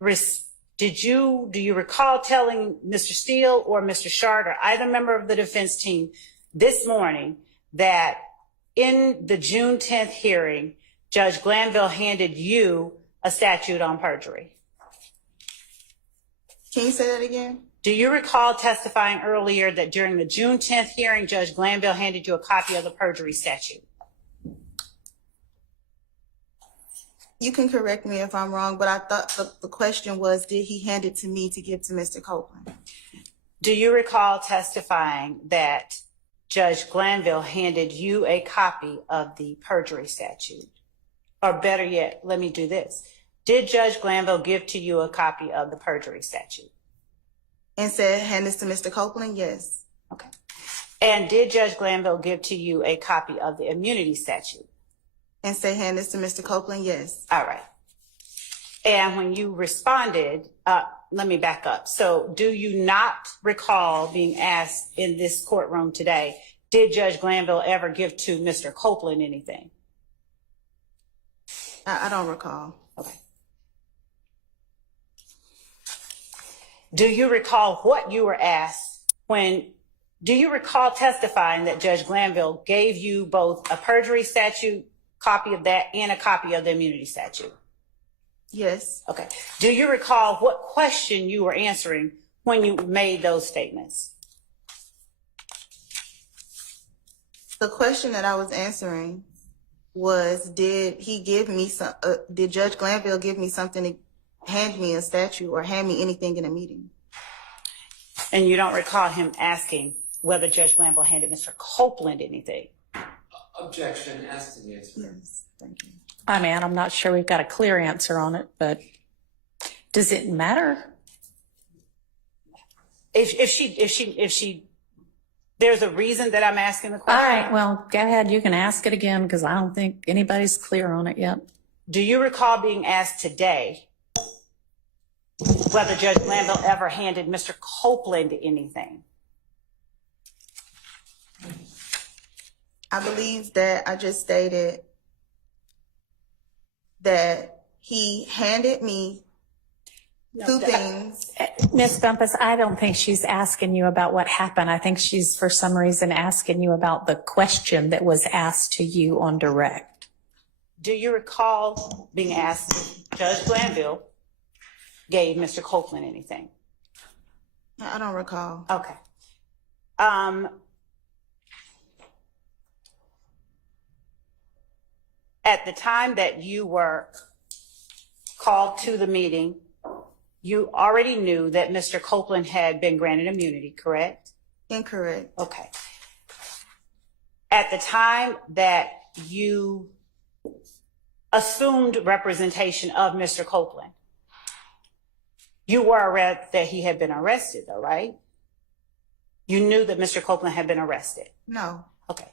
do you recall telling Mr. Steele or Mr. Shard or either member of the defense team this morning that in the June 10th hearing, Judge Glanville handed you a statute on perjury? Can you say that again? Do you recall testifying earlier that during the June 10th hearing, Judge Glanville handed you a copy of the perjury statute? You can correct me if I'm wrong, but I thought the question was, did he hand it to me to give to Mr. Copeland? Do you recall testifying that Judge Glanville handed you a copy of the perjury statute? Or better yet, let me do this. Did Judge Glanville give to you a copy of the perjury statute? And said, hand this to Mr. Copeland? Yes. Okay. And did Judge Glanville give to you a copy of the immunity statute? And say, hand this to Mr. Copeland? Yes. All right. And when you responded, let me back up. So do you not recall being asked in this courtroom today, did Judge Glanville ever give to Mr. Copeland anything? I don't recall. Okay. Do you recall what you were asked do you recall testifying that Judge Glanville gave you both a perjury statute, copy of that, and a copy of the immunity statute? Yes. Okay. Do you recall what question you were answering when you made those statements? The question that I was answering was, did Judge Glanville give me something to hand me a statute or hand me anything in a meeting? And you don't recall him asking whether Judge Glanville handed Mr. Copeland anything? Objection. As to the answer. Yes. Thank you. I mean, I'm not sure we've got a clear answer on it, but does it matter? If she, there's a reason that I'm asking the question. All right, well, go ahead. You can ask it again because I don't think anybody's clear on it yet. Do you recall being asked today whether Judge Glanville ever handed Mr. Copeland anything? I believe that I just stated that he handed me two things. Ms. Bumpass, I don't think she's asking you about what happened. I think she's, for some reason, asking you about the question that was asked to you on direct. Do you recall being asked, Judge Glanville gave Mr. Copeland anything? I don't recall. Okay. At the time that you were called to the meeting, you already knew that Mr. Copeland had been granted immunity, correct? Incorrect. Okay. At the time that you assumed representation of Mr. Copeland, you were aware that he had been arrested, though, right? You knew that Mr. Copeland had been arrested? No. Okay.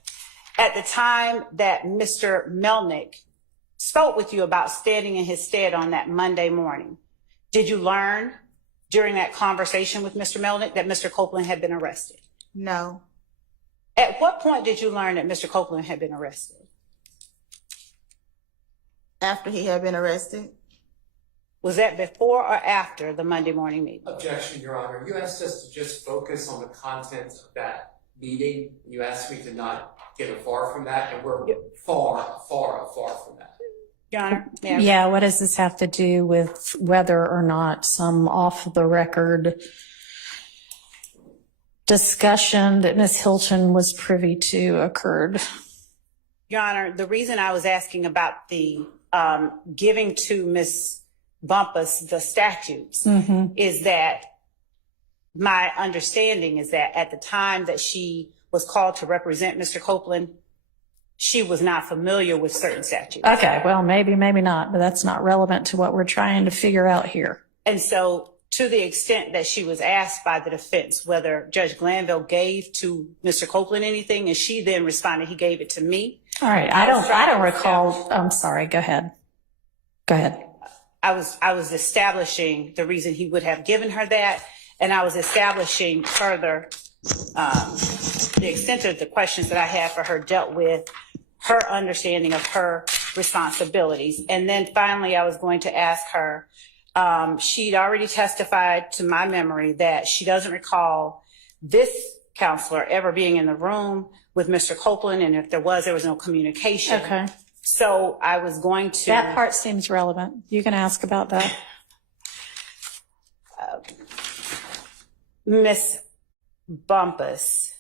At the time that Mr. Melnick spoke with you about standing in his stead on that Monday morning, did you learn during that conversation with Mr. Melnick that Mr. Copeland had been arrested? No. At what point did you learn that Mr. Copeland had been arrested? After he had been arrested. Was that before or after the Monday morning meeting? Objection, Your Honor. You asked us to just focus on the content of that meeting. You asked me to not get far from that, and we're far from that. Your Honor? Yeah, what does this have to do with whether or not some off-the-record discussion that Ms. Hilton was privy to occurred? Your Honor, the reason I was asking about the giving to Ms. Bumpass the statutes is that my understanding is that at the time that she was called to represent Mr. Copeland, she was not familiar with certain statutes. Okay, well, maybe not, but that's not relevant to what we're trying to figure out here. And so to the extent that she was asked by the defense whether Judge Glanville gave to Mr. Copeland anything, and she then responded, he gave it to me. All right, I don't recall. I'm sorry, go ahead. Go ahead. I was establishing the reason he would have given her that, and I was establishing further the extent of the questions that I had for her dealt with her understanding of her responsibilities. And then finally, I was going to ask her, She'd already testified to my memory that she doesn't recall this counselor ever being in the room with Mr. Copeland, and if there was no communication. Okay. So I was going to. That part seems relevant. You can ask about that. Miss Bumpass.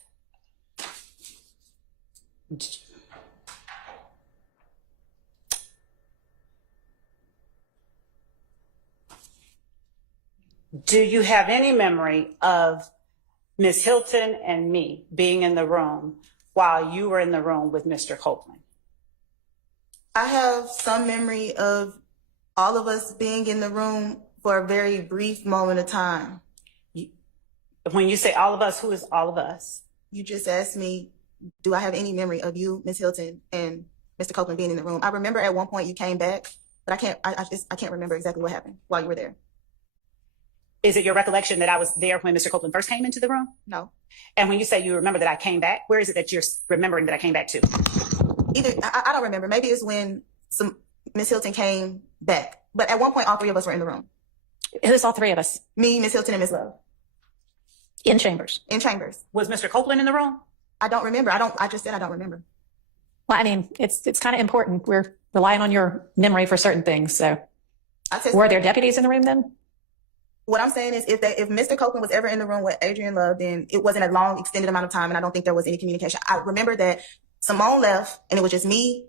Do you have any memory of Miss Hilton and me being in the room while you were in the room with Mr. Copeland? I have some memory of all of us being in the room for a very brief moment of time. When you say all of us, who is all of us? You just asked me, do I have any memory of you, Miss Hilton, and Mr. Copeland being in the room? I remember at one point you came back, but I can't remember exactly what happened while you were there. Is it your recollection that I was there when Mr. Copeland first came into the room? No. And when you say you remember that I came back, where is it that you're remembering that I came back to? I don't remember. Maybe it's when Miss Hilton came back. But at one point, all three of us were in the room. It was all three of us Me, Miss Hilton, and Miss Love. in chambers. In chambers. Was Mr. Copeland in the room? I don't remember. I just said I don't remember. Well, I mean, it's kind of important. We're relying on your memory for certain things. So were there deputies in the room then? What I'm saying is if Mr. Copeland was ever in the room with Adrian Love, then it wasn't a long, extended amount of time, and I don't think there was any communication. I remember that Simone left, and it was just me,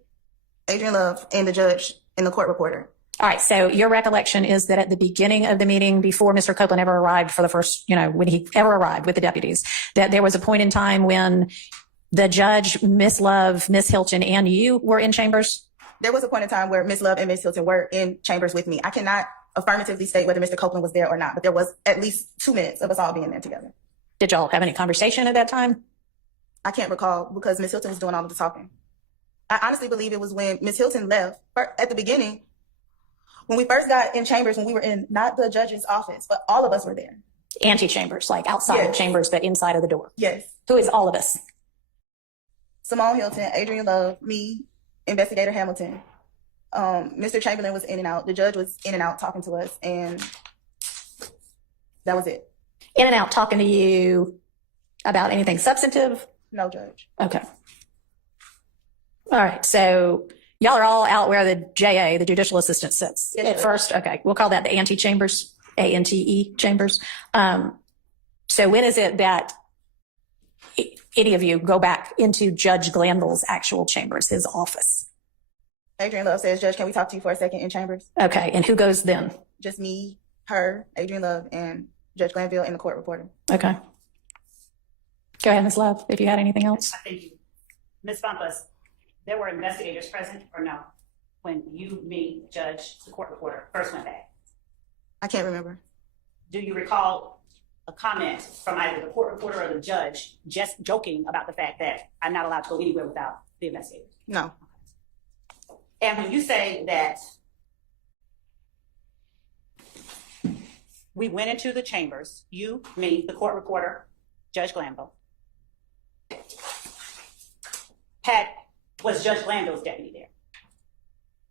Adrian Love, and the judge and the court reporter. All right. So your recollection is that at the beginning of the meeting, before Mr. Copeland ever arrived for the first, when he ever arrived with the deputies, that there was a point in time when the judge, Miss Love, Miss Hilton, and you were in chambers? There was a point in time where Miss Love and Miss Hilton were in chambers with me. I cannot affirmatively state whether Mr. Copeland was there or not, but there was at least 2 minutes of us all being there together. Did y'all have any conversation at that time? I can't recall because Miss Hilton was doing all of the talking. I honestly believe it was when Miss Hilton left at the beginning, when we first got in chambers, when we were in not the judge's office, but all of us were there. Ante-chambers, like outside of Yes. chambers, but inside of the door. Yes. Who is all of us? Simone Hilton, Adrian Love, me, Investigator Hamilton. Mr. Chamberlain was in and out. The judge was in and out talking to us, and that was it. In and out talking to you about anything substantive? No, Judge. Okay. All right. So y'all are all out where the JA, the judicial assistant, sits Yes, at Judge. first. Okay. We'll call that the ante-chambers, ANTE chambers. So when is it that any of you go back into Judge Glanville's actual chambers, his office? Adrian Love says, Judge, can we talk to you for a second in chambers? Okay. And who goes then? Just me, her, Adrian Love, and Judge Glanville and the court reporter. Okay. Go ahead, Ms. Love, if you had anything else. Thank you. Ms. Bumpass, there were investigators present or no? When you, me, judge, the court reporter first went back? I can't remember. Do you recall a comment from either the court reporter or the judge just joking about the fact that I'm not allowed to go anywhere without the investigators? No. And when you say that we went into the chambers, you, me, the court reporter, Judge Glanville, was Judge Glanville's deputy there?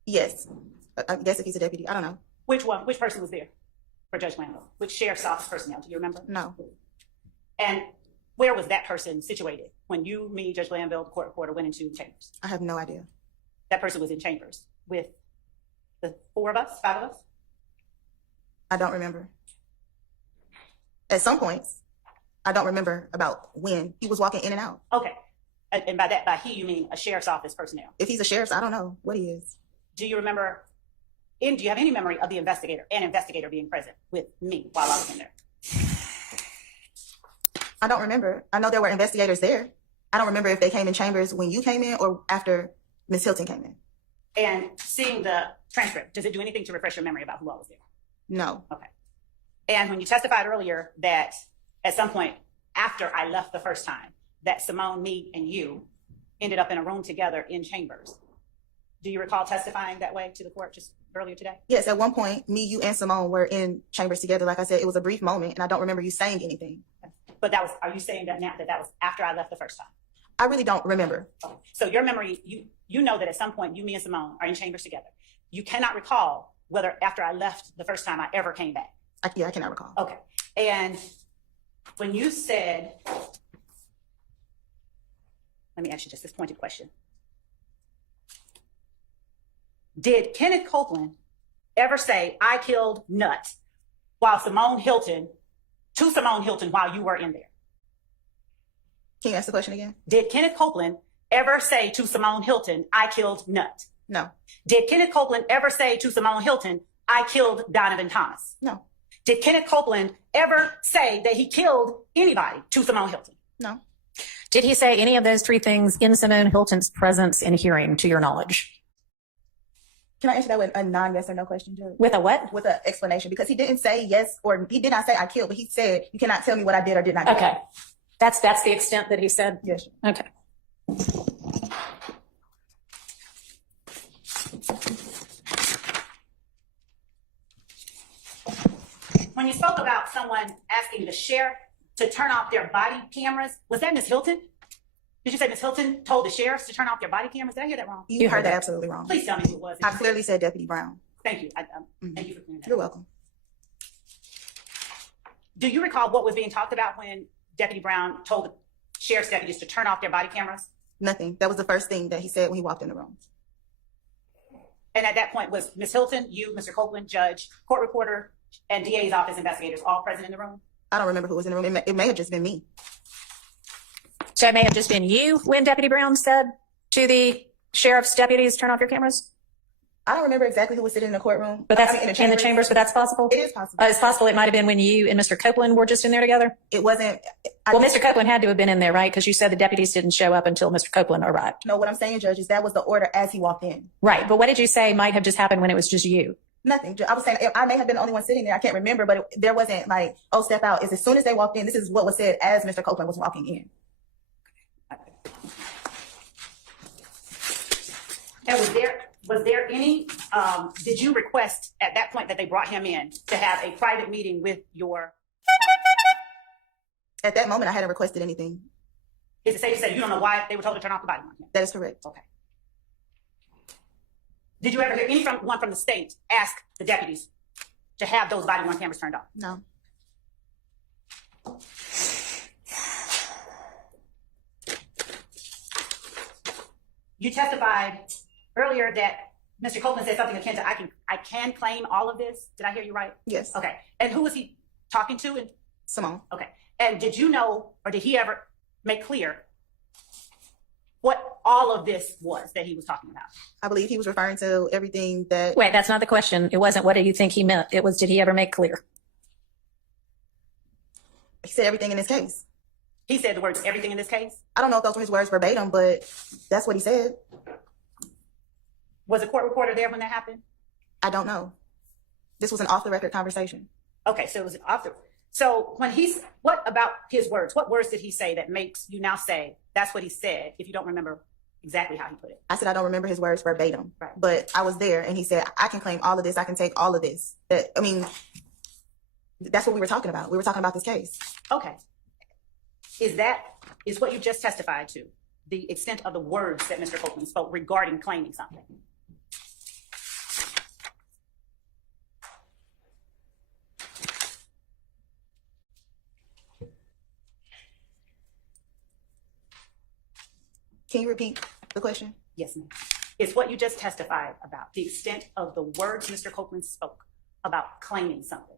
Yes. I guess if he's a deputy, I don't know. Which one? Which person was there for Judge Glanville? Which sheriff's office personnel? Do you remember? No. And where was that person situated when you, me, Judge Glanville, the court reporter went into chambers? I have no idea. That person was in chambers with the 4 of us, 5 of us? I don't remember. At some points, I don't remember about when he was walking in and out. Okay. And by that, by he, you mean a sheriff's office personnel? If he's a sheriff, I don't know what he is. Do you remember, do you have any memory of the investigator being present with me while I was in there? I don't remember. I know there were investigators there. I don't remember if they came in chambers when you came in or after Ms. Hilton came in. And seeing the transcript, does it do anything to refresh your memory about who all was there? No. Okay. And when you testified earlier that at some point after I left the first time, that Simone, me, and you ended up in a room together in chambers. Do you recall testifying that way to the court just earlier today? Yes, at one point, me, you, and Simone were in chambers together. Like I said, it was a brief moment, and I don't remember you saying anything. But that was, are you saying that now that was after I left the first time? I really don't remember. Okay. So your memory, you know that at some point you, me, and Simone are in chambers together. You cannot recall whether after I left the first time I ever came back. Yeah, I cannot recall. Okay. And when you said, let me ask you just this pointed question. Did Kenneth Copeland ever say, I killed Nut while to Simone Hilton while you were in there? Can you ask the question again? Did Kenneth Copeland ever say to Simone Hilton, I killed Nut? No. Did Kenneth Copeland ever say to Simone Hilton, I killed Donovan Thomas? No. Did Kenneth Copeland ever say that he killed anybody to Simone Hilton? No. Did he say any of those three things in Simone Hilton's presence and hearing, to your knowledge? Can I answer that with a non-yes or no question, Judge? With a what? With an explanation, because he didn't say yes, or he did not say I killed, but he said, you cannot tell me what I did or did not do. Okay. That's the extent that he said? Yes. Okay. When you spoke about someone asking the sheriff to turn off their body cameras, was that Ms. Hilton? Did you say Ms. Hilton told the sheriffs to turn off their body cameras? Did I hear that wrong? You heard that absolutely wrong. Please tell me who it was. I clearly said Deputy Brown. Thank you. Thank you for clearing that. You're welcome. Do you recall what was being talked about when Deputy Brown told the sheriff's deputies to turn off their body cameras? Nothing. That was the first thing that he said when he walked in the room. And at that point, was Ms. Hilton, you, Mr. Copeland, judge, court reporter, and DA's office investigators all present in the room? I don't remember who was in the room. It may have just been me. So it may have just been you when Deputy Brown said to the sheriff's deputies, turn off your cameras? I don't remember exactly who was sitting in the courtroom. But that's I mean, in the chambers, but that's possible? It is possible. It's possible it might have been when you and Mr. Copeland were just in there together? It wasn't. Well, Mr. Copeland had to have been in there, right? Because you said the deputies didn't show up until Mr. Copeland arrived. No, what I'm saying, Judge, is that was the order as he walked in. Right. But what did you say might have just happened when it was just you? Nothing. I was saying I may have been the only one sitting there. I can't remember, but there wasn't like, oh, step out. It's as soon as they walked in, this is what was said as Mr. Copeland was walking in. And was there any, did you request at that point that they brought him in to have a private meeting with your? At that moment, I hadn't requested anything. Is it safe to say you don't know why they were told to turn off the body cam? That is correct. Okay. Did you ever hear anyone from the state ask the deputies to have those body worn cameras turned off? No. You testified earlier that Mr. Copeland said something akin to, I can claim all of this. Did I hear you right? Yes. Okay. And who was he talking to? And Simone. okay. And did you know, or did he ever make clear what all of this was that he was talking about? I believe he was referring to everything that. Wait, that's not the question. It wasn't what do you think he meant. It was, did he ever make clear? He said everything in this case. He said the words, everything in this case? I don't know if those were his words verbatim, but that's what he said. Was a court reporter there when that happened? I don't know. This was an off-the-record conversation. Okay, so it was off the. So when what about his words? What words did he say that makes you now say that's what he said if you don't remember exactly how he put it? I said I don't remember his words verbatim, Right. But I was there, and he said I can claim all of this. I can take all of this. I mean, that's what we were talking about. We were talking about this case. Okay. Is what you just testified to the extent of the words that Mr. Copeland spoke regarding claiming something? Can you repeat the question? Yes, ma'am. It's what you just testified about, the extent of the words Mr. Copeland spoke about claiming something.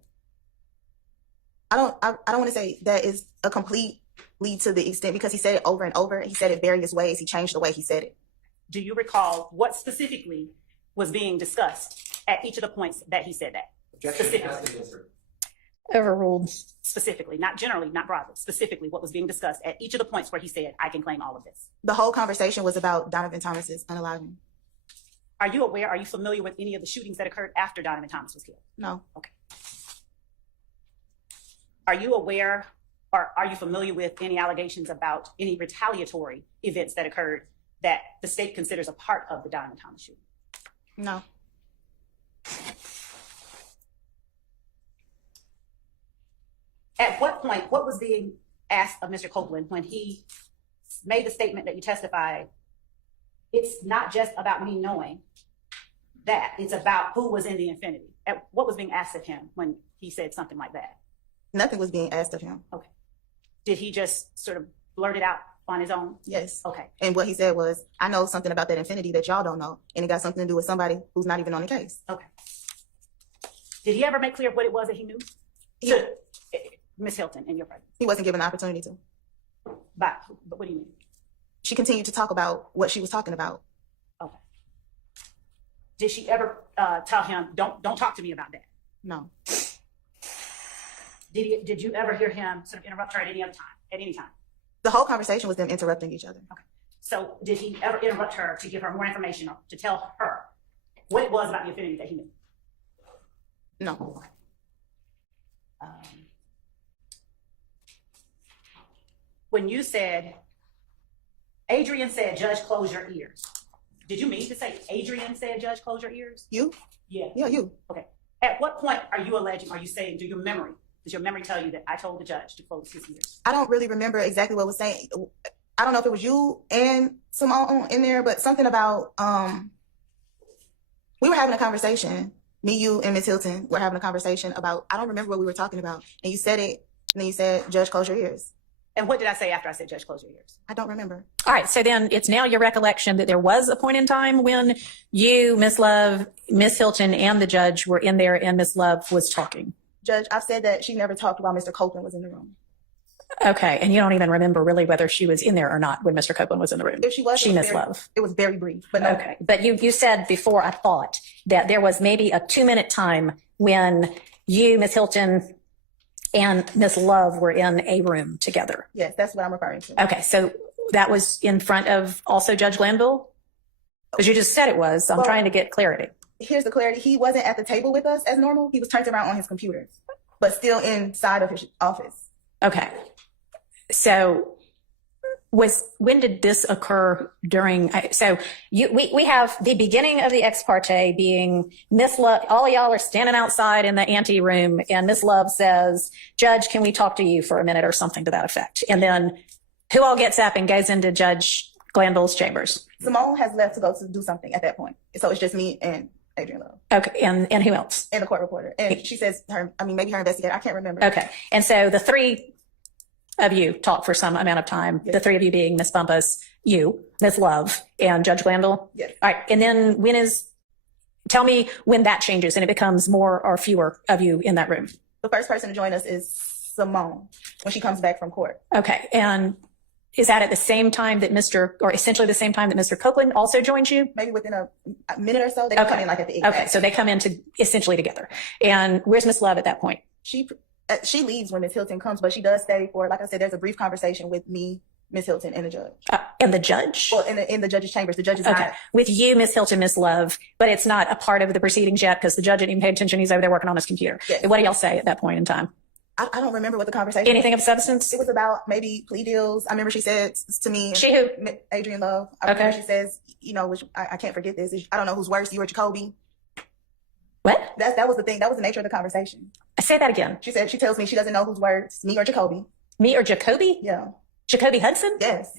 I don't want to say that is a complete lead to the extent, because he said it over and over. He said it various ways. He changed the way he said it. Do you recall what specifically was being discussed at each of the points that he said that? Objection has been answered. Overruled. Specifically, not generally, not broadly, specifically what was being discussed at each of the points where he said, I can claim all of this. The whole conversation was about Donovan Thomas's unaliving. Are you familiar with any of the shootings that occurred after Donovan Thomas was killed? No. Okay. Are you aware or are you familiar with any allegations about any retaliatory events that occurred that the state considers a part of the Donovan Thomas shooting? No. At what point, what was being asked of Mr. Copeland when he made the statement that you testified, it's not just about me knowing, that. It's about who was in the infinity. What was being asked of him when he said something like that? Nothing was being asked of him. Okay. Did he just sort of blurt it out on his own? Yes. Okay. And what he said was, I know something about that infinity that y'all don't know. And it got something to do with somebody who's not even on the case. Okay. Did he ever make clear what it was that he knew? Yeah. To Ms. Hilton in your presence? He wasn't given the opportunity to. But what do you mean? She continued to talk about what she was talking about. Okay. Did she ever tell him, don't talk to me about that? No. Did you ever hear him sort of interrupt her at any other time, at any time? The whole conversation was them interrupting each other. Okay. So did he ever interrupt her to give her more information or to tell her what it was about the infinity that he knew? No. When you said, Adrian said, Judge, close your ears. Did you mean to say Adrian said, Judge, close your ears? You? Yeah. Yeah, you. Okay. At what point are you alleging, are you saying, does your memory tell you that I told the judge to close his ears? I don't really remember exactly what was saying. I don't know if it was you and Simone in there, but something about, we were having a conversation. Me, you, and Ms. Hilton were having a conversation about, I don't remember what we were talking about. And you said it, and then you said, Judge, close your ears. And what did I say after I said, Judge, close your ears? I don't remember. All right. So then it's now your recollection that there was a point in time when you, Ms. Love, Ms. Hilton, and the judge were in there and Ms. Love was talking. Judge, I've said that she never talked while Mr. Copeland was in the room. Okay. And you don't even remember really whether she was in there or not when Mr. Copeland was in the room. If she was, Ms. Love. It was very brief, but no. Okay. But you said before, I thought, that there was maybe a 2-minute time when you, Ms. Hilton, and Ms. Love were in a room together. Yes, that's what I'm referring to. Okay. So that was in front of also Judge Glanville? Because you just said it was. So I'm trying to get clarity. Here's the clarity. He wasn't at the table with us as normal. He was turned around on his computer, but still inside of his office. Okay. So when did this occur during, so we have the beginning of the ex parte being Miss Love, all of y'all are standing outside in the ante room and Miss Love says, Judge, can we talk to you for a minute or something to that effect? And then who all gets up and goes into Judge Glanville's chambers? Simone has left to go to do something at that point. So it's just me and Adrian Love. Okay. And who else? And the court reporter. And she says maybe her investigator. I can't remember. Okay. And so the three of you talk for some amount of time, yes. The three of you being Miss Bumpass, you, Miss Love, and Judge Glanville? Yes. All right. And then tell me when that changes and it becomes more or fewer of you in that room. The first person to join us is Simone when she comes back from court. Okay. And is that at the same time that essentially the same time that Mr. Copeland also joins you? Maybe within a minute or so. They come in like at the 8th. Okay. So they come in essentially together. And where's Miss Love at that point? She leaves when Ms. Hilton comes, but she does stay for, like I said, there's a brief conversation with me, Ms. Hilton, and the judge. And the judge? Well, in the judge's chambers. The judge is okay. not. With you, Ms. Hilton, Ms. Love, but it's not a part of the proceedings yet because the judge didn't even pay attention. He's over there working on his computer. Yes. What do y'all say at that point in time? I don't remember what the conversation Anything was. of substance? It was about maybe plea deals. I remember she said to me, She who? Adrian Love. I remember she says, which I can't forget this. I don't know who's worse, you or Jacoby. What? That was the thing. That was the nature of the conversation. I say that again. She tells me she doesn't know who's worse, me or Jacoby. Me or Jacoby? Yeah. Jacoby Hudson? Yes.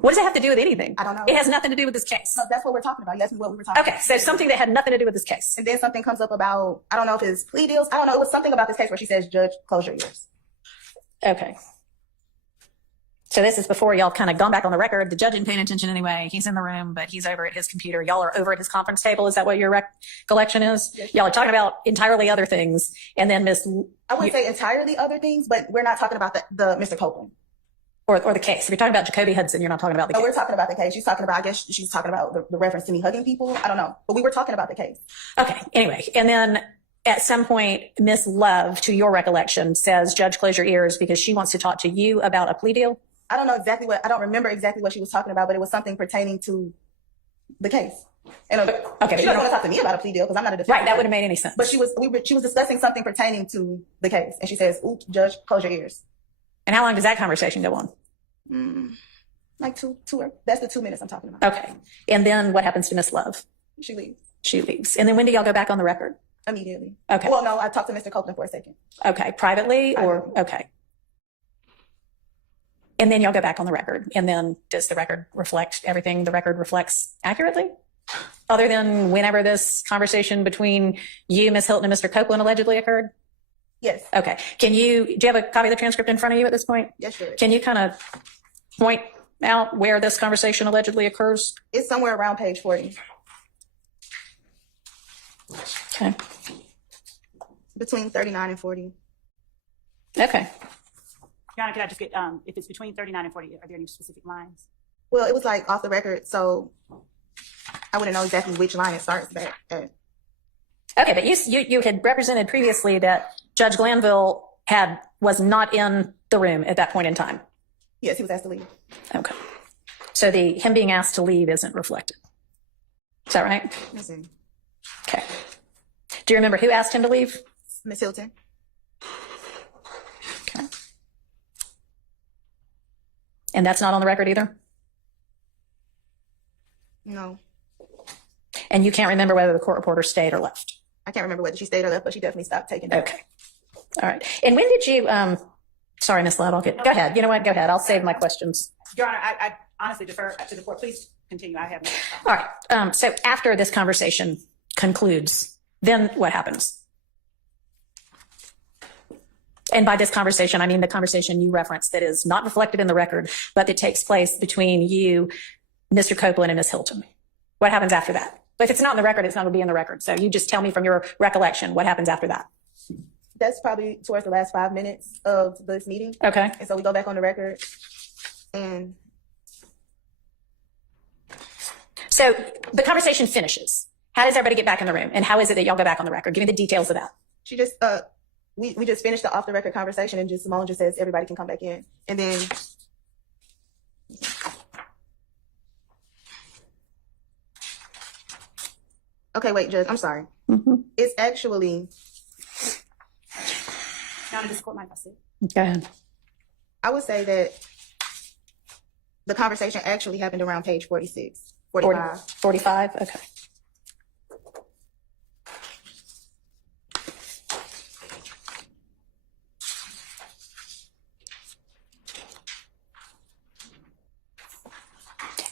What does it have to do with anything? I don't know. It has nothing to do with this case. No, that's what we're talking about. You asked me what we were talking about. Okay, so something that had nothing to do with this case. And then something comes up about, I don't know if it's plea deals. I don't know. It was something about this case where she says, Judge, close your ears. Okay. So this is before y'all kind of gone back on the record. The judge didn't pay attention anyway. He's in the room, but he's over at his computer. Y'all are over at his conference table. Is that what your recollection is? Yes. Y'all are talking about entirely other things. And then I wouldn't say entirely other things, but we're not talking about the Mr. Copeland. Or the case. If you're talking about Jacoby Hudson, you're not talking about the case. No, we're talking about the case. She's talking about, I guess she's talking about the reference to me hugging people. I don't know. But we were talking about the case. Okay. Anyway. And then at some point, Miss Love, to your recollection, says, Judge, close your ears because she wants to talk to you about a plea deal. I don't remember exactly what she was talking about, but it was something pertaining to the case. And okay, she doesn't want to talk to me about a plea deal because I'm not a defendant. Right. That wouldn't have made any sense. But she was discussing something pertaining to the case. And she says, ooh, Judge, close your ears. And how long does that conversation go on? Like that's the 2 minutes I'm talking about. Okay. And then what happens to Miss Love? She leaves. She leaves. And then when do y'all go back on the record? Immediately. Okay. Well, no, I talked to Mr. Copeland for a second. Okay. Privately or? Okay. And then y'all go back on the record. And then does the record reflect everything the record reflects accurately? other than whenever this conversation between you, Ms. Hilton, and Mr. Copeland allegedly occurred? Yes. Okay. Do you have a copy of the transcript in front of you at this point? Yes, sure. Can you kind of point out where this conversation allegedly occurs? It's somewhere around page 40. Okay. Between 39 and 40. Okay. Your Honor, can I just get, if it's between 39 and 40, are there any specific lines? Well, it was like off the record, so I wouldn't know exactly which line it starts back at. Okay, but you had represented previously that Judge Glanville was not in the room at that point in time. Yes, he was asked to leave. Okay. So him being asked to leave isn't reflected. Is that right? Let's see. Okay. Do you remember who asked him to leave? Miss Hilton. Okay. And that's not on the record either? No. And you can't remember whether the court reporter stayed or left? I can't remember whether she stayed or left, but she definitely stopped taking it. Okay. All right. And when did you, sorry, Ms. Love, go ahead. You know what? Go ahead. I'll save my questions. Your Honor, I honestly defer to the court. Please continue. I have no. All right. So after this conversation concludes, then what happens? And by this conversation, I mean the conversation you referenced that is not reflected in the record, but that takes place between you, Mr. Copeland, and Ms. Hilton. What happens after that? But if it's not in the record, it's not going to be in the record. So you just tell me from your recollection what happens after that. That's probably towards the last 5 minutes of this meeting. Okay. And so we go back on the record. And so the conversation finishes. How does everybody get back in the room? And how is it that y'all go back on the record? Give me the details of that. she just, we just finished the off the record conversation, and just Simone just says everybody can come back in. And then okay, wait, Judge, I'm sorry. It's actually, Your Honor, this court might not see. Go ahead. I would say that the conversation actually happened around page 46, 45. 45? Okay.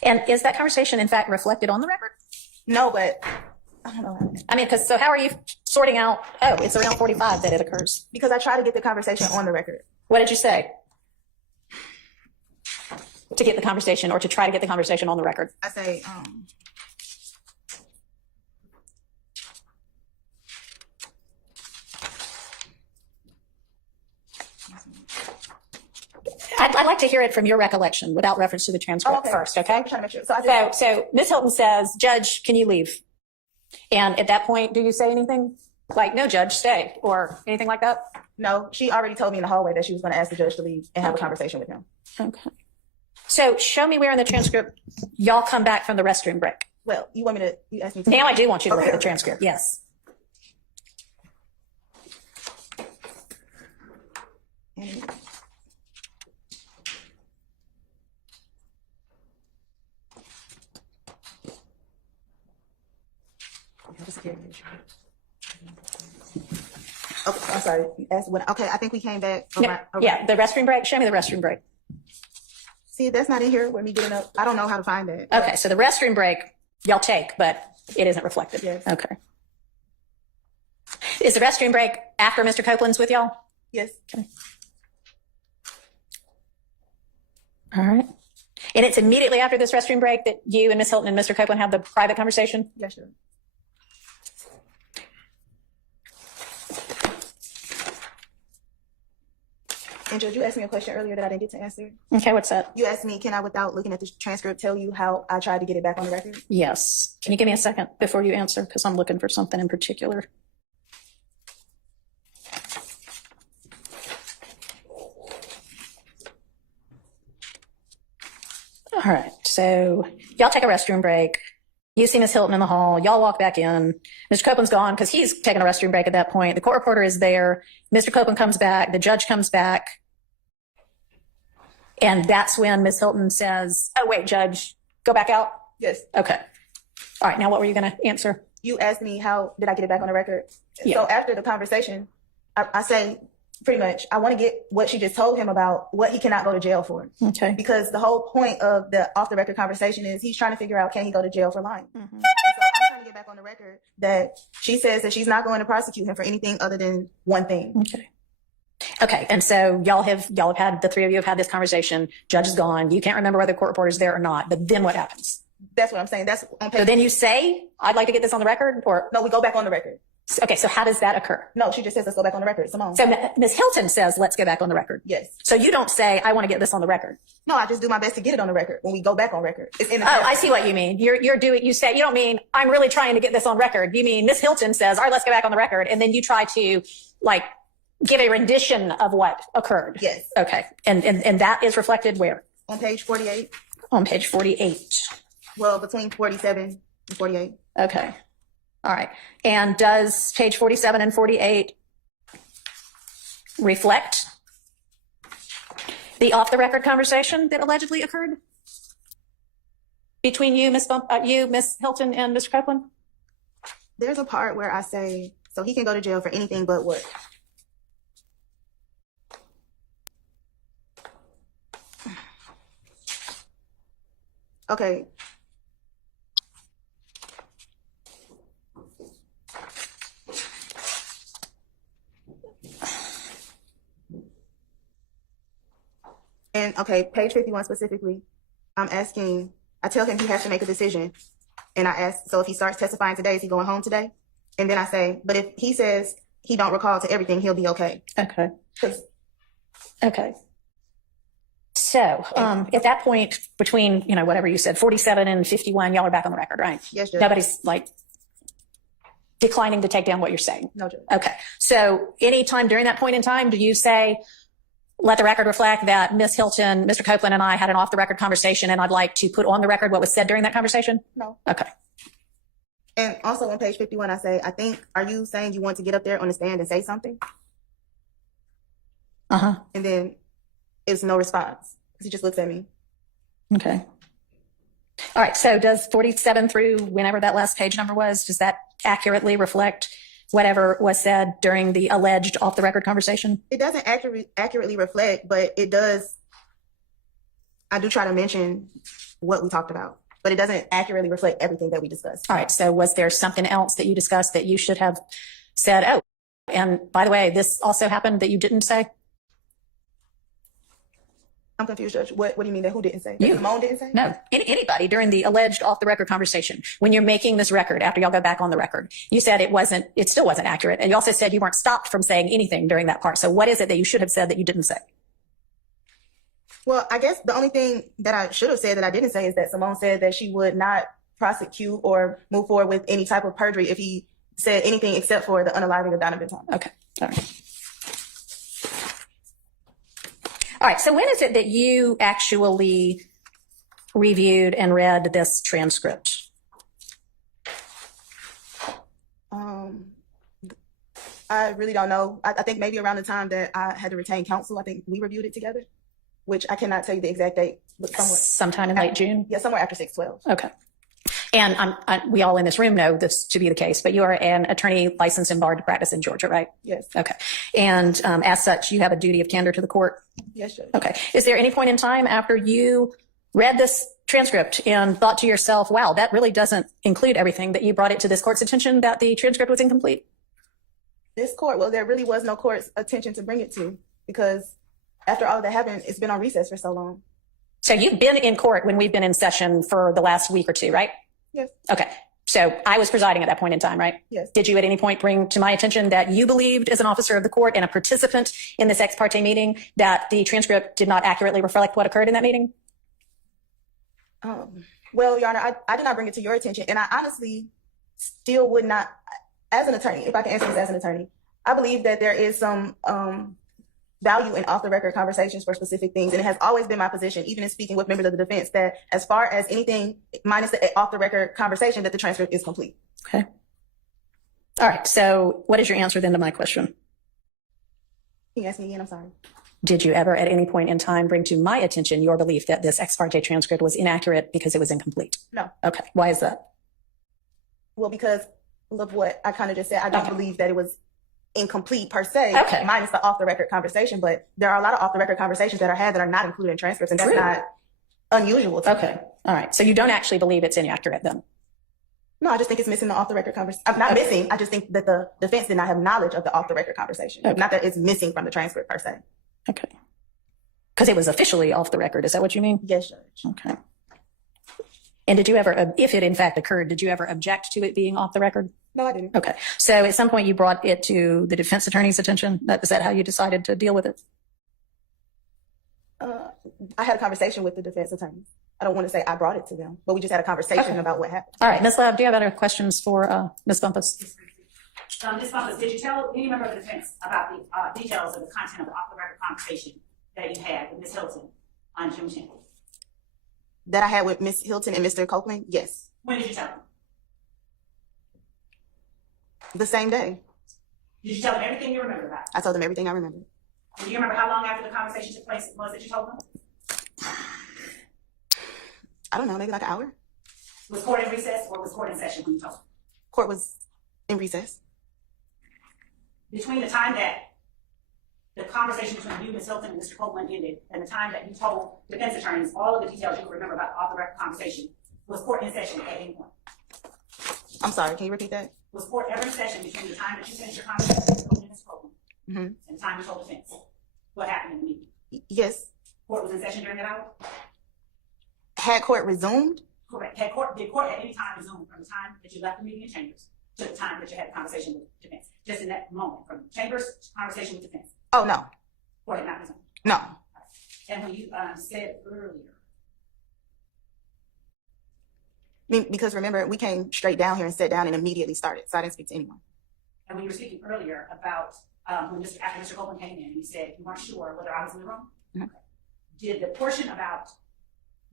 And is that conversation, in fact, reflected on the record? No, but I don't know. I mean, so how are you sorting out, oh, it's around 45 that it occurs? Because I try to get the conversation on the record. What did you say? To get the conversation, or to try to get the conversation on the record? I say, I'd like to hear it from your recollection without reference to the transcript first, okay? I'm trying to make sure. So Ms. Hilton says, Judge, can you leave? And at that point, do you say anything? Like, no, Judge, stay, or anything like that? no, she already told me in the hallway that she was going to ask the judge to leave and have a conversation with him. Okay. So show me where in the transcript y'all come back from the restroom break. Well, you want me to, you asked me to. Now I do want you to look Okay. at the transcript, yes. Okay, I'm sorry. You asked when, okay, I think we came back. Yeah, the restroom break, show me the restroom break. See, that's not in here with me getting up. I don't know how to find that. Okay, so the restroom break y'all take, but it isn't reflected. Yes. Okay. Is the restroom break after Mr. Copeland's with y'all? Yes. Okay. All right. And it's immediately after this restroom break that you and Ms. Hilton and Mr. Copeland have the private conversation? Yes, sure. And Judge, you asked me a question earlier that I didn't get to answer. Okay, what's that? You asked me, can I, without looking at the transcript, tell you how I tried to get it back on the record? Yes. Can you give me a second before you answer? Because I'm looking for something in particular. All right. So y'all take a restroom break. You see Ms. Hilton in the hall. Y'all walk back in. Mr. Copeland's gone because he's taking a restroom break at that point. The court reporter is there. Mr. Copeland comes back. The judge comes back. And that's when Ms. Hilton says, oh, wait, Judge, go back out. Yes. Okay. All right. Now, what were you going to answer? You asked me how did I get it back on the record? Yeah. So after the conversation, I say pretty much, I want to get what she just told him about what he cannot go to jail for. Okay. Because the whole point of the off the record conversation is he's trying to figure out, can he go to jail for lying? Mm-hmm. And get back on the record that she says that she's not going to prosecute him for anything other than one thing. Okay. Okay. And so y'all have had, the three of you have had this conversation. Judge is gone. You can't remember whether court reporter is there or not. But then what happens? That's what I'm saying. That's on page. So then you say, I'd like to get this on the record, or? No, we go back on the record. Okay. So how does that occur? No, she just says, let's go back on the record. Simone. So Ms. Hilton says, let's go back on the record. Yes. So you don't say, I want to get this on the record. No, I just do my best to get it on the record when we go back on record. It's in the Oh, I see what you mean. You say, you don't mean, I'm really trying to get this on record. You mean Ms. Hilton says, all right, let's go back on the record. And then you try to like give a rendition of what occurred. Yes. Okay. And that is reflected where? On page 48. On page 48. Well, between 47 and 48. Okay. All right. And does page 47 and 48 reflect the off-the-record conversation that allegedly occurred between you, Ms. Hilton, and Mr. Copeland? There's a part where I say, so he can go to jail for anything but what? Okay. And okay, page 51 specifically, I tell him he has to make a decision. And I ask, so if he starts testifying today, is he going home today? And then I say, but if he says he don't recall to everything, he'll be okay. Okay. Okay. So at that point, between, whatever you said, 47 and 51, y'all are back on the record, right? Yes, Judge. Nobody's like declining to take down what you're saying. No, Judge. Okay. So anytime during that point in time, do you say, let the record reflect that Ms. Hilton, Mr. Copeland, and I had an off-the-record conversation, and I'd like to put on the record what was said during that conversation? No. Okay. And also on page 51, I say, are you saying you want to get up there on the stand and say something? Uh-huh. And then it's no response. He just looks at me. Okay. All right. So does 47 through whenever that last page number was, does that accurately reflect whatever was said during the alleged off-the-record conversation? It doesn't accurately reflect, but it does. I do try to mention what we talked about, but it doesn't accurately reflect everything that we discussed. All right. So was there something else that you discussed that you should have said, oh, and by the way, this also happened that you didn't say? I'm confused, Judge. What do you mean that who didn't say? You. Simone didn't say? No, anybody during the alleged off-the-record conversation. When you're making this record, after y'all go back on the record, you said it still wasn't accurate. And you also said you weren't stopped from saying anything during that part. So what is it that you should have said that you didn't say? Well, I guess the only thing that I should have said that I didn't say is that Simone said that she would not prosecute or move forward with any type of perjury if he said anything except for the unaliving of Donovan Thomas. Okay. All right. All right. So when is it that you actually reviewed and read this transcript? I really don't know. I think maybe around the time that I had to retain counsel, I think we reviewed it together, which I cannot tell you the exact date, but Sometime in late June? Yeah, somewhere after 6/12. Okay. And we all in this room know this to be the case, but you are an attorney licensed and barred to practice in Georgia, right? Yes. Okay. And as such, you have a duty of candor to the court? Yes, Judge. Okay. Is there any point in time after you read this transcript and thought to yourself, wow, that really doesn't include everything, that you brought it to this court's attention that the transcript was incomplete? This court, well, there really was no court's attention to bring it to, because after all that happened, it's been on recess for so long. So you've been in court when we've been in session for the last week or two, right? Yes. Okay. So I was presiding at that point in time, right? Yes. Did you at any point bring to my attention that you believed as an officer of the court and a participant in this ex parte meeting that the transcript did not accurately reflect what occurred in that meeting? Well, Your Honor, I did not bring it to your attention, and I honestly still would not, as an attorney, if I can answer this as an attorney, I believe that there is some value in off-the-record conversations for specific things, and it has always been my position, even in speaking with members of the defense, that as far as anything minus the off-the-record conversation, that the transcript is complete. Okay. All right. So what is your answer then to my question? Can you ask me again? I'm sorry. Did you ever at any point in time bring to my attention your belief that this ex parte transcript was inaccurate because it was incomplete? No. Okay. Why is that? Well, because of what I kind of just said, I don't believe that it was incomplete per se, Okay. minus the off-the-record conversation, but there are a lot of off-the-record conversations that are had that are not included in transcripts, and that's True. not unusual to me. Okay. All right. So you don't actually believe it's inaccurate then? No, I just think it's missing the off the record conversation. I'm not missing. I just think that the defense did not have knowledge of the off the record conversation. Okay. Not that it's missing from the transcript per se. Okay. Because it was officially off the record. Is that what you mean? Yes, Judge. Okay. And did you ever, if it in fact occurred, did you ever object to it being off the record? No, I didn't. Okay. So at some point you brought it to the defense attorney's attention. Is that how you decided to deal with it? I had a conversation with the defense attorney. I don't want to say I brought it to them, but we just had a conversation about what happened. All right. Ms. Love, do you have other questions for Ms. Bumpass? Ms. Bumpass, did you tell any member of the defense about the details of the content of the off-the-record conversation that you had with Ms. Hilton on June 10th? That I had with Ms. Hilton and Mr. Copeland? Yes. When did you tell them? The same day. Did you tell them everything you remember about it? I told them everything I remember. And do you remember how long after the conversation took place it was that you told them? I don't know, maybe like an hour. Was court in recess or was court in session when you told them? Court was in recess. Between the time that the conversation between you, Ms. Hilton, and Mr. Copeland ended, and the time that you told defense attorneys all of the details you remember about the off-the-record conversation, was court in session at any point? I'm sorry, can you repeat that? Was court ever in session between the time that you finished your conversation with Ms. Hilton and Mr. Copeland and the time you told defense? What happened in the meeting? Yes. Court was in session during that hour? Had court resumed? Correct. Did court at any time resume from the time that you left the meeting in chambers to the time that you had a conversation with defense? Just in that moment, from chambers to conversation with defense? Oh, no. Court had not resumed? No. And when you said earlier, I mean, because remember, we came straight down here and sat down and immediately started, so I didn't speak to anyone. and when you were speaking earlier about when after Mr. Copeland came in and you said you weren't sure whether I was in the room, okay. Did the portion about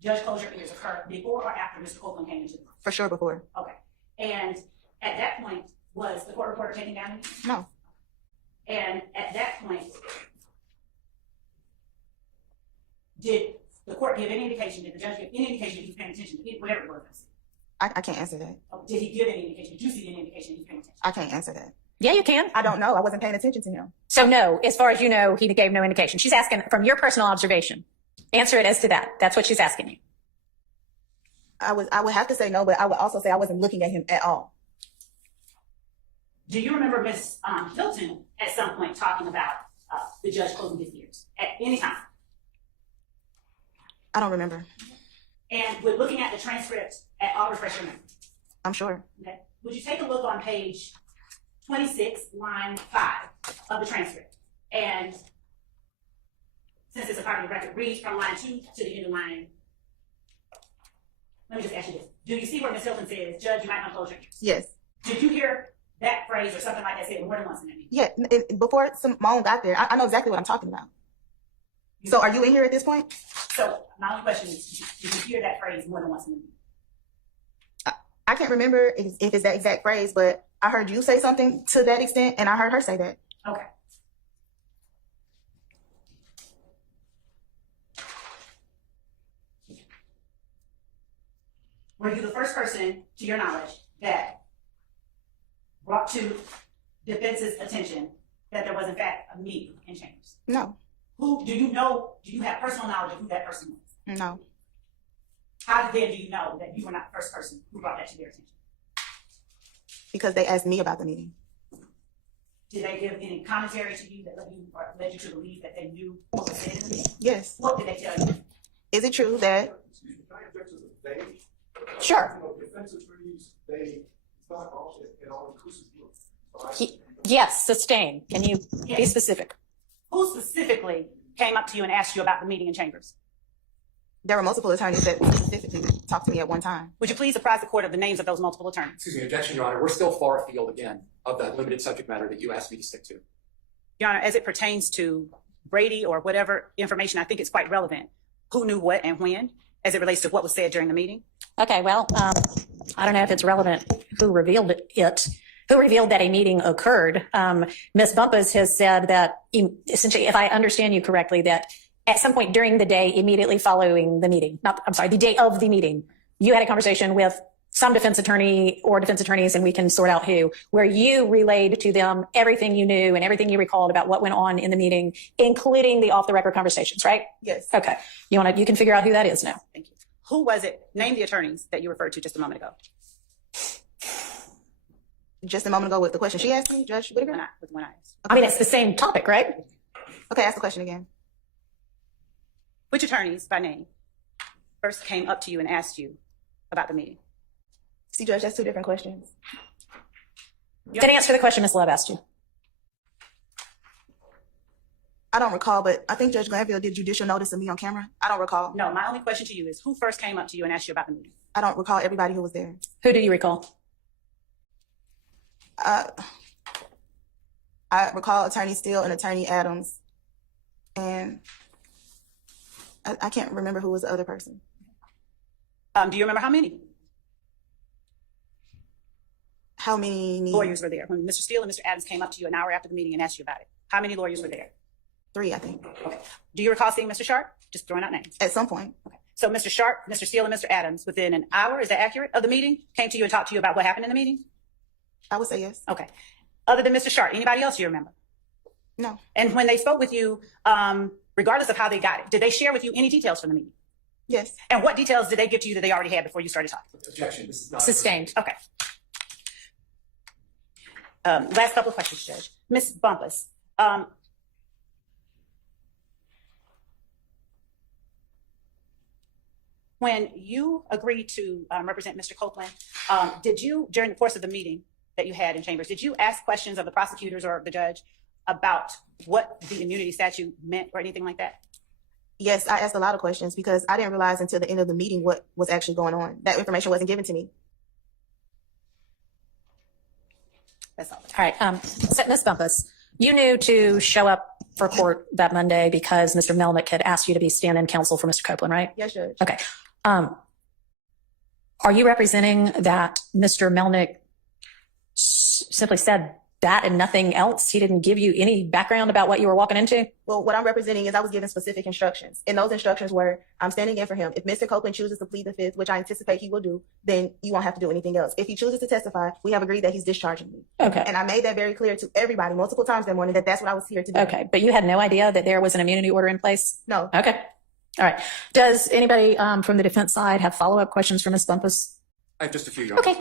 judge closure ears occur before or after Mr. Copeland came into the room? For sure before. Okay. And at that point, was the court reporter taking down? No. And at that point, did the court give any indication, did the judge give any indication that he was paying attention to whatever it was? I can't answer that. Did he give any indication? Did you see any indication that he was paying attention? I can't answer that. Yeah, you can. I don't know. I wasn't paying attention to him. So no, as far as you know, he gave no indication. She's asking from your personal observation. Answer it as to that. That's what she's asking you. I would have to say no, but I would also say I wasn't looking at him at all. Do you remember Ms. Hilton at some point talking about the judge closing his ears at any time? I don't remember. And with looking at the transcript, I'll refresh your memory. I'm sure. Okay. Would you take a look on page 26, line 5 of the transcript? And since it's a part of the record, read from line 2 to the end of line. Let me just ask you this. Do you see where Ms. Hilton says, Judge, you might not close your ears? Yes. Did you hear that phrase or something like that said more than once in that meeting? Yeah. Before Simone got there, I know exactly what I'm talking about. So are you in here at this point? So my only question is, did you hear that phrase more than once in the meeting? I can't remember if it's that exact phrase, but I heard you say something to that extent, and I heard her say that. Okay. Were you the first person, to your knowledge, that brought to defense's attention that there was in fact a meeting in chambers? No. Who do you know? Do you have personal knowledge of who that person was? No. How then do you know that you were not the first person who brought that to their attention? Because they asked me about the meeting. Did they give any commentary to you that led you to believe that they knew what was said in the meeting? Yes. What did they tell you? Is it true that? Excuse me, can I object to the they? Sure. You know, defense attorneys, they start off at all inclusive groups. Yes, sustain. Can you be Yes. specific? Who specifically came up to you and asked you about the meeting in chambers? There were multiple attorneys that specifically talked to me at one time. Would you please apprise the court of the names of those multiple attorneys? Excuse me, objection, Your Honor. We're still far afield again of the limited subject matter that you asked me to stick to. Your Honor, as it pertains to Brady or whatever information, I think it's quite relevant. Who knew what and when, as it relates to what was said during the meeting? Okay, well, I don't know if it's relevant who revealed it. Who revealed that a meeting occurred? Ms. Bumpass has said that, essentially, if I understand you correctly, that at some point during the day immediately following the meeting, the day of the meeting, you had a conversation with some defense attorney or defense attorneys, and we can sort out who, where you relayed to them everything you knew and everything you recalled about what went on in the meeting, including the off-the-record conversations, right? Yes. Okay. You can figure out who that is now. Thank you. Who was it? Name the attorneys that you referred to just a moment ago. just a moment ago with the question she asked me, Judge Whittaker? When I asked. I mean, it's the same topic, right? Okay, ask the question again. Which attorneys by name first came up to you and asked you about the meeting? See, Judge, that's two different questions. Then answer the question Ms. Love asked you. I don't recall, but I think Judge Glanville did judicial notice of me on camera. I don't recall. No, my only question to you is who first came up to you and asked you about the meeting? I don't recall everybody who was there. Who do you recall? I recall Attorney Steele and Attorney Adams, and I can't remember who was the other person. Do you remember how many How many lawyers were there? When Mr. Steele and Mr. Adams came up to you an hour after the meeting and asked you about it, how many lawyers were there? 3, I think. Okay. Do you recall seeing Mr. Sharp? Just throwing out names. At some point. Okay. So Mr. Sharp, Mr. Steele, and Mr. Adams, within an hour, is that accurate, of the meeting, came to you and talked to you about what happened in the meeting? I would say yes. Okay. Other than Mr. Sharp, anybody else you remember? No. And when they spoke with you, regardless of how they got it, did they share with you any details from the meeting? Yes. And what details did they give to you that they already had before you started talking? Objection, this is not. Sustained. Okay. Last couple of questions, Judge. Ms. Bumpass, when you agreed to represent Mr. Copeland, did you, during the course of the meeting that you had in chambers, did you ask questions of the prosecutors or of the judge about what the immunity statute meant or anything like that? Yes, I asked a lot of questions because I didn't realize until the end of the meeting what was actually going on. That information wasn't given to me. That's all. All right. So Ms. Bumpass, you knew to show up for court that Monday because Mr. Melnick had asked you to be stand-in counsel for Mr. Copeland, right? Yes, Judge. Okay. Are you representing that Mr. Melnick simply said that and nothing else? He didn't give you any background about what you were walking into? Well, what I'm representing is I was given specific instructions. And those instructions were, I'm standing in for him. If Mr. Copeland chooses to plead the fifth, which I anticipate he will do, then you won't have to do anything else. If he chooses to testify, we have agreed that he's discharging me. Okay. And I made that very clear to everybody multiple times that morning that that's what I was here to do. Okay. But you had no idea that there was an immunity order in place? No. Okay. All right. Does anybody from the defense side have follow-up questions for Ms. Bumpass? I have just a few, Your Honor.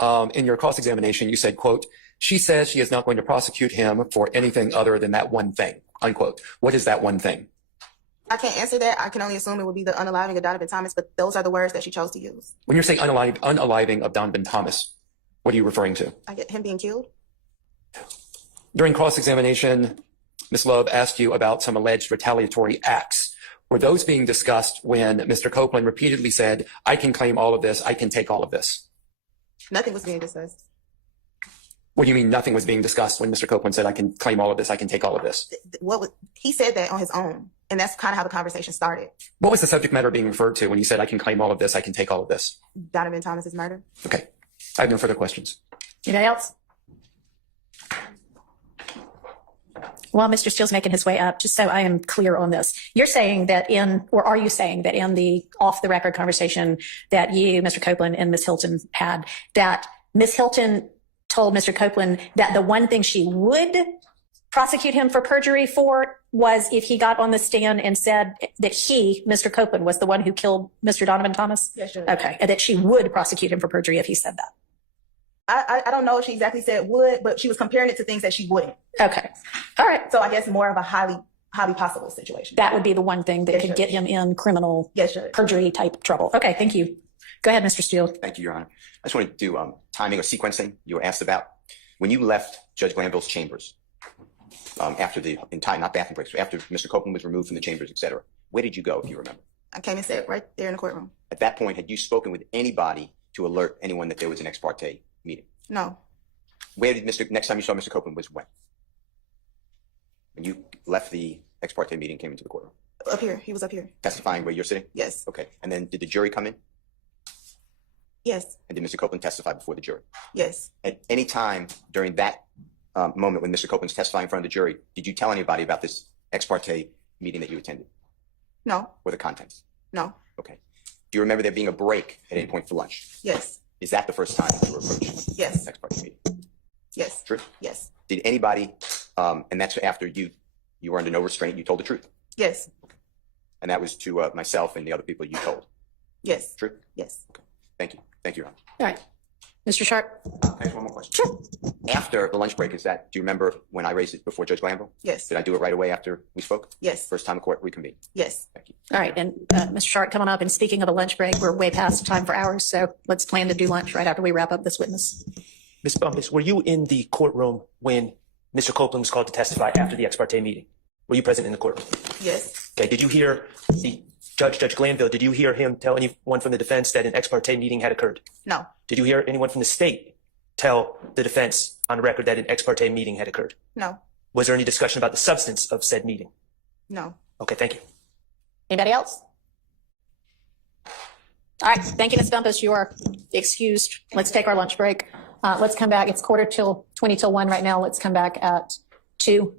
Okay. In your cross-examination, you said, quote, she says she is not going to prosecute him for anything other than that one thing, unquote. What is that one thing? I can't answer that. I can only assume it would be the unaliving of Donovan Thomas, but those are the words that she chose to use. When you're saying unaliving of Donovan Thomas, what are you referring to? I get him being killed. During cross-examination, Ms. Love asked you about some alleged retaliatory acts. Were those being discussed when Mr. Copeland repeatedly said, I can claim all of this, I can take all of this? Nothing was being discussed. What do you mean nothing was being discussed when Mr. Copeland said, I can claim all of this, I can take all of this? He said that on his own, and that's kind of how the conversation started. What was the subject matter being referred to when you said, I can claim all of this, I can take all of this? Donovan Thomas's murder. Okay. I have no further questions. Anybody else? While Mr. Steele's making his way up, just so I am clear on this, you're saying that are you saying that in the off-the-record conversation that you, Mr. Copeland, and Ms. Hilton had, that Ms. Hilton told Mr. Copeland that the one thing she would prosecute him for perjury for was if he got on the stand and said that he, Mr. Copeland, was the one who killed Mr. Donovan Thomas? Yes, Judge. Okay, and that she would prosecute him for perjury if he said that? I don't know if she exactly said would, but she was comparing it to things that she wouldn't. Okay, all right. So I guess more of a highly possible situation. That would be the one thing that Yes, could Judge. get him in criminal Yes, Judge. perjury type trouble. Okay, thank you. Go ahead, Mr. Steele. Thank you, Your Honor. I just wanted to do timing or sequencing you were asked about. When you left Judge Glanville's chambers, after the entire, not bathroom breaks, after Mr. Copeland was removed from the chambers, et cetera, where did you go, if you remember? I came and sat right there in the courtroom. At that point, had you spoken with anybody to alert anyone that there was an ex parte meeting? No. Where did next time you saw Mr. Copeland was when? When you left the ex parte meeting, came into the courtroom? Up here. He was up here. Testifying where you're sitting? Yes. Okay. And then did the jury come in? Yes. And did Mr. Copeland testify before the jury? Yes. At any time during that moment when Mr. Copeland's testifying in front of the jury, did you tell anybody about this ex parte meeting that you attended No. or the contents? No. Okay. Do you remember there being a break at any point for lunch? Yes. Is that the first time you were approached? Yes. Ex parte meeting. Yes. True. Yes. Did anybody, and that's after you were under no restraint, you told the truth. Yes. And that was to myself and the other people you told. Yes. True? Yes. Thank you. Thank you, Your Honor. All right. Mr. Sharp? Can I ask one more question? Sure. After the lunch break, do you remember when I raised it before Judge Glanville? Yes. Did I do it right away after we spoke? Yes. First time the court reconvened? Yes. Thank you. All right. And Mr. Sharp, coming up, and speaking of a lunch break, we're way past time for hours. So let's plan to do lunch right after we wrap up this witness. Ms. Bumpass, were you in the courtroom when Mr. Copeland was called to testify after the ex parte meeting? Were you present in the courtroom? Yes. Okay. Did you hear the Judge Glanville, did you hear him tell anyone from the defense that an ex parte meeting had occurred? No. Did you hear anyone from the state tell the defense on record that an ex parte meeting had occurred? No. Was there any discussion about the substance of said meeting? No. Okay, thank you. Anybody else? All right. Thank you, Ms. Bumpass. You are excused. Let's take our lunch break. Let's come back. It's 20 till 1 right now. Let's come back at 2.